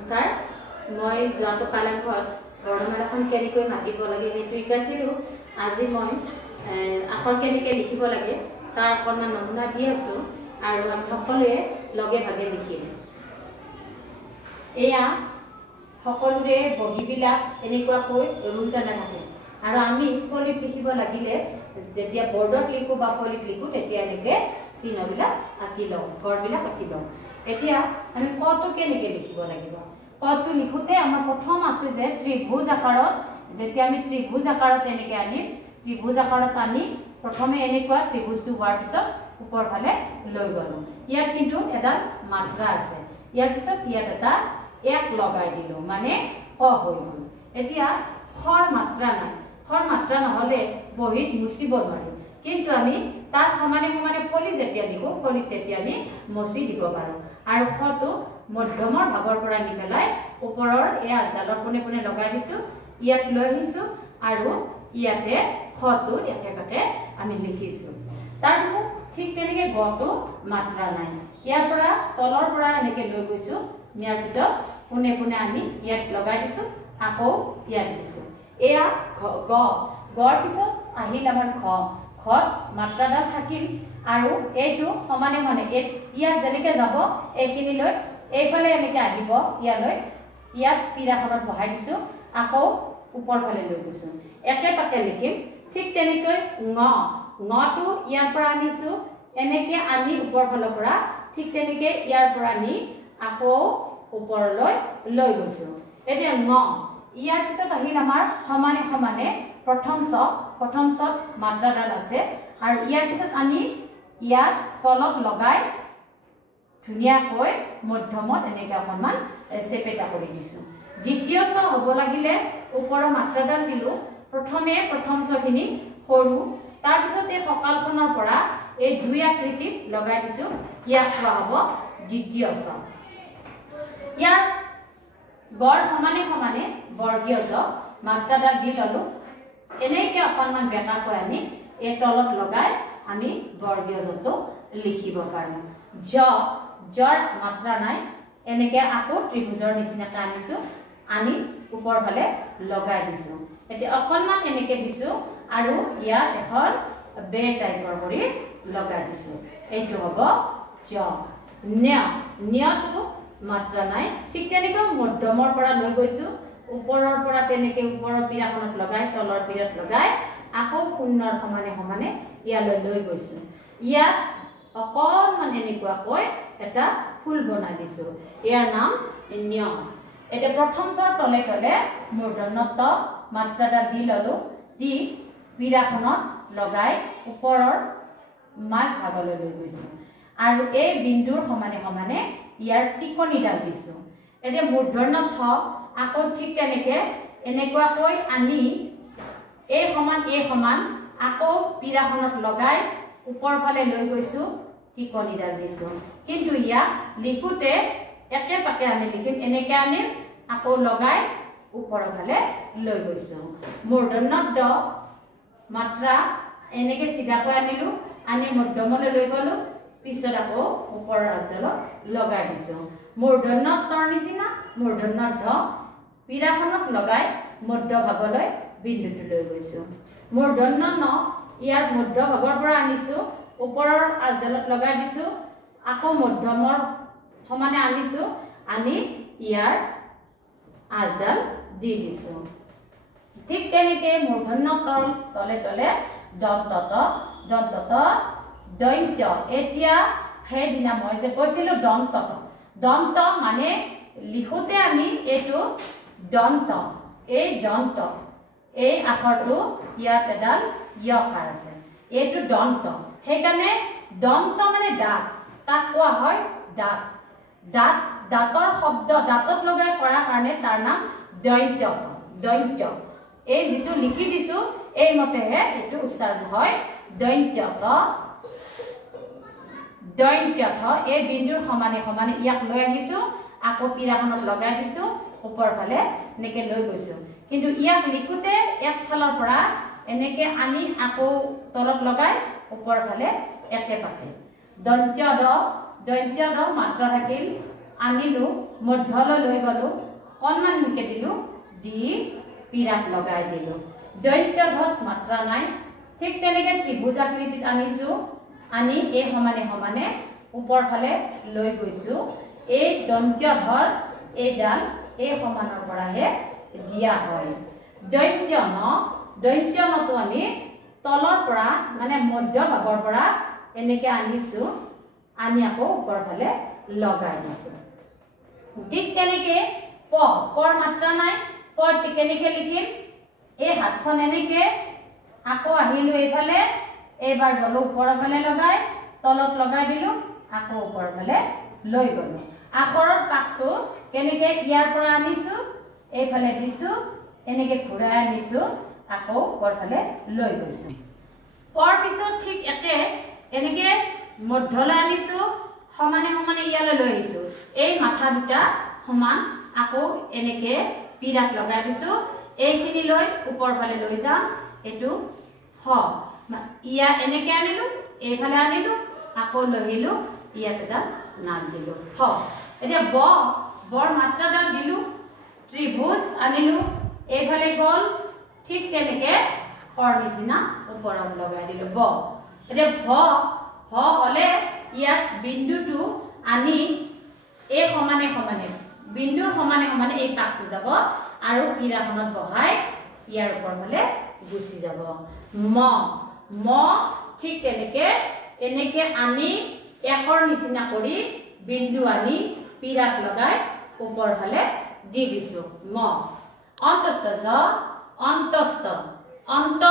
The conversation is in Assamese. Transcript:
নমস্কাৰ মই যোৱাটো কালাংঘত বৰ্ণমালাখন কেনেকৈ মাতিব লাগে সেইটো শিকাইছিলোঁ। আজি মই আখৰ কেনেকৈ লিখিব লাগে তাৰ অকণমান নমুনা দি আছোঁ আৰু আমি সকলোৱে লগে ভাগে লিখিম। এয়া সকলোৰে বহীবিলাক এনেকুৱাকৈ ৰুল টানা থাকে আৰু আমি ফলিত লিখিব লাগিলে যেতিয়া বৰ্ডত লিখোঁ বা ফলিত লিখোঁ তেতিয়া এনেকৈ চিহ্নবিলাক আঁকি লওঁ, ঘৰবিলাক আঁকি লওঁ। এতিয়া আমি কটো কেনেকৈ লিখিব লাগিব। কটো লিখোঁতে আমাৰ প্ৰথম আছে যে ত্ৰিভুজ আকাৰত, যেতিয়া আমি ত্ৰিভুজ আকাৰত এনেকৈ আনিম, ত্ৰিভুজ আকাৰত আনি প্ৰথমে এনেকুৱা ত্ৰিভুজটো হোৱাৰ পিছত ওপৰ ফালে লৈ গ'লোঁ। ইয়াত কিন্তু এডাল মাত্ৰা আছে, ইয়াৰ পিছত ইয়াত এটা এক লগাই দিলোঁ, মানে ক হৈ গ'ল। এতিয়া খৰ মাত্ৰা নাই, খৰ মাত্ৰা নহ'লে বহীত মুচিব নোৱাৰিম, কিন্তু আমি তাৰ সমানে সমানে ফলি যেতিয়া লিখোঁ ফলিত তেতিয়া আমি মচি দিব পাৰোঁ। আৰু খটো মধ্যমৰ ভাগৰ পৰা নি পেলাই ওপৰৰ এই আজডালৰ পোনে পোনে লগাই দিছোঁ, ইয়াত লৈ আহিছোঁ আৰু ইয়াতে খটো একেবাৰে আমি লিখিছোঁ। তাৰপিছত ঠিক তেনেকৈ গটো মাত্ৰা নাই, ইয়াৰ পৰা তলৰ পৰা এনেকৈ লৈ গৈছোঁ, নিয়াৰ পিছত পোনে পোনে আনি ইয়াত লগাই দিছোঁ, আকৌ ইয়াত দিছোঁ। এয়া গৰ পিছত আহিল আমাৰ ঘত মাত্ৰাডাল থাকিল আৰু এইটো সমানে সমানে ইয়াত যেনেকৈ যাব এইখিনিলৈ এইফালে এনেকৈ আহিব, ইয়াত পীড়াখনত বহাই দিছোঁ, আকৌ ওপৰ ফালে লৈ গৈছোঁ, একেপাকে লিখিম। ঠিক তেনেকৈ ngটো ইয়াৰ পৰা আনিছোঁ, এনেকৈ আনি ওপৰ ফালৰ পৰা ঠিক তেনেকৈ ইয়াৰ পৰা নি আকৌ ওপৰলৈ লৈ গৈছোঁ। এতিয়া ইয়াৰ পিছত আহিল আমাৰ সমানে সমানে প্ৰথম চত মাত্ৰাডাল আছে আৰু ইয়াৰ পিছত আনি ইয়াত তলত লগাই ধুনীয়াকৈ মধ্যমত এনেকৈ অকণমান চেপেটা কৰি দিছোঁ। দ্বিতীয় চ হ'ব লাগিলে ওপৰৰ মাত্ৰাডাল দিলোঁ, প্ৰথমে প্ৰথম চখিনি সৰু, তাৰপিছত এই কঁকালখনৰ পৰা এই দুই আকৃতিত লগাই দিছোঁ, ইয়াক কোৱা হ'ব দ্বিতীয় চ। ইয়াৰ গড় সমানে সমানে বৰ্গীয় জ মাত্ৰাডাল দি ল'লোঁ, এনেকৈ অকণমান বেকাকৈ আনি এই তলত লগাই আমি বৰ্গীয় জটো লিখিব পাৰোঁ। জৰ মাত্ৰা নাই, এনেকৈ আকৌ ত্ৰিভুজৰ নিচিনাকৈ আনিছোঁ, আনি ওপৰ ফালে লগাই দিছোঁ। এতিয়া অকণমান এনেকৈ দিছোঁ আৰু ইয়াত এখন বেৰ টাইপৰ কৰি লগাই দিছোঁ, এইটো হ'ব জ। ন্যটো মাত্ৰা নাই, ঠিক তেনেকৈ মধ্যমৰ পৰা লৈ গৈছোঁ, ওপৰৰ পৰা তেনেকৈ ওপৰৰ পীড়াখনত লগাই তলৰ পীড়াত লগাই আকৌ শূন্যৰ সমানে সমানে ইয়ালৈ লৈ গৈছোঁ। ইয়াত অকণমান এনেকুৱাকৈ এটা ফুল বনাই দিছোঁ, ইয়াৰ নাম ন্য। এতিয়া প্ৰথম চৰ তলে তলে মূৰ্ধন্য ত মাত্ৰাটা দি ল'লোঁ, দি পীড়াখনত লগাই ওপৰৰ মাজ ভাগলৈ লৈ গৈছোঁ আৰু এই বিন্দুৰ সমানে সমানে ইয়াৰ টিকনিডাল দিছোঁ। এতিয়া মূৰ্ধন্য থ আকৌ ঠিক তেনেকৈ এনেকুৱাকৈ আনি এই সমান আকৌ পীড়াখনত লগাই ওপৰ ফালে লৈ গৈছোঁ, টিকনিডাল দিছোঁ। কিন্তু ইয়াক লিখোঁতে একেপাকে আমি লিখিম, এনেকৈ আনিম আকৌ লগাই ওপৰৰ ফালে লৈ গৈছোঁ। মূৰ্ধন্য ড মাত্ৰা এনেকৈ চিধাকৈ আনিলোঁ, আনি মধ্যমলৈ লৈ গ'লোঁ, পিছত আকৌ ওপৰৰ আজডালত লগাই দিছোঁ। মূৰ্ধন্য তৰ নিচিনা মূৰ্ধন্য ঢ পীড়াখনত লগাই মধ্যভাগলৈ বিন্দুটো লৈ গৈছোঁ। মূৰ্ধন্য ন ইয়াৰ মধ্যভাগৰ পৰা আনিছোঁ, ওপৰৰ আজডালত লগাই দিছোঁ, আকৌ মধ্যমৰ সমানে আনিছোঁ, আনি ইয়াৰ আজডাল দি দিছোঁ। ঠিক তেনেকৈ মূৰ্ধন্য তৰ তলে তলে দন্ত দৈত্য। এতিয়া সেইদিনা মই যে কৈছিলোঁ দন্ত মানে লিখোঁতে আমি এইটো দন্ত, এই আখৰটো ইয়াত এডাল য়কাৰ আছে, এইটো দন্ত, সেইকাৰণে দন্ত মানে দাঁত, তাক কোৱা হয় দাঁতৰ শব্দ দাঁতত লগাই কৰাৰ কাৰণে তাৰ নাম দৈত্য। এই যিটো লিখি দিছোঁ এইমতেহে এইটো উচ্চাৰণ হয় দৈত্য। এই বিন্দুৰ সমানে সমানে ইয়াক লৈ আহিছোঁ, আকৌ পীড়াখনত লগাই দিছোঁ, ওপৰ ফালে এনেকৈ লৈ গৈছোঁ। কিন্তু ইয়াক লিখোঁতে একফালৰ পৰা এনেকৈ আনি আকৌ তলত লগাই ওপৰ ফালে একেপাকে। দন্ত দ মাত্ৰা থাকিল আনিলো মধ্যলৈ লৈ গলো কণমানকে দিলো দি পীড়াত লগাই দিলো দৈত্যঘত মাত্ৰা নাই ঠিক তেনেকে ত্ৰিভুজ আকৃতিত আনিছো আনি এই সমানে সমানে ওপৰ ফালে লৈ গৈছো এই দন্ত্যধৰ এইডাল এই সমানৰ পৰাহে দিয়া হয় দৈত্যনটো আমি তলৰ পৰা মানে মধ্য ভাগৰ পৰা এনেকে আনিছো আনি আকৌ ওপৰ ফালে লগাই দিছো ঠিক তেনেকে পৰ মাত্ৰা নাই পৰ কেনেকে লিখিম এই হাতখন এনেকে আকৌ আহিলো এইফালে এইবাৰ গলো ওপৰ ফালে লগাই তলত লগাই দিলো আকৌ ওপৰ ফালে লৈ গলো আখৰৰ পাকটো কেনেকে ইয়াৰ পৰা আনিছো এইফালে দিছো এনেকে ঘূৰাই আনিছো আকৌ ওপৰ ফালে লৈ গৈছো পৰ পিছত ঠিক একে এনেকে মধ্যলৈ আনিছো সমানে সমানে ইয়ালৈ লৈ আহিছো এই মাথা দুটা সমান আকৌ এনেকে পীড়াত লগাই দিছো এইখিনি লৈ ওপৰ ফালে লৈ যাম এটো হ ইয়া এনেকে আনিলো এইফালে আনিলো আকৌ লহিলো ইয়াত এটা নাম দিলো হ এতিয়া বৰ মাত্ৰাডাল দিলো ত্ৰিভুজ আনিলো এইফালে গল ঠিক তেনেকে হৰ নিচিনা ওপৰত লগাই দিলো এতিয়া ভ হলে ইয়াত বিন্দুটো আনি এই সমানে সমানে বিন্দুৰ সমানে সমানে এই পাকটো যাব আৰু পীড়াখনত বহাই ইয়াৰ ওপৰ ফালে গুচি যাব ম ঠিক তেনেকে এনেকে আনি একৰ নিচিনা কৰি বিন্দু আনি পীড়াত লগাই ওপৰ ফালে দি দিছো ম অন্তস্থ জ অন্তস্থ অন্ত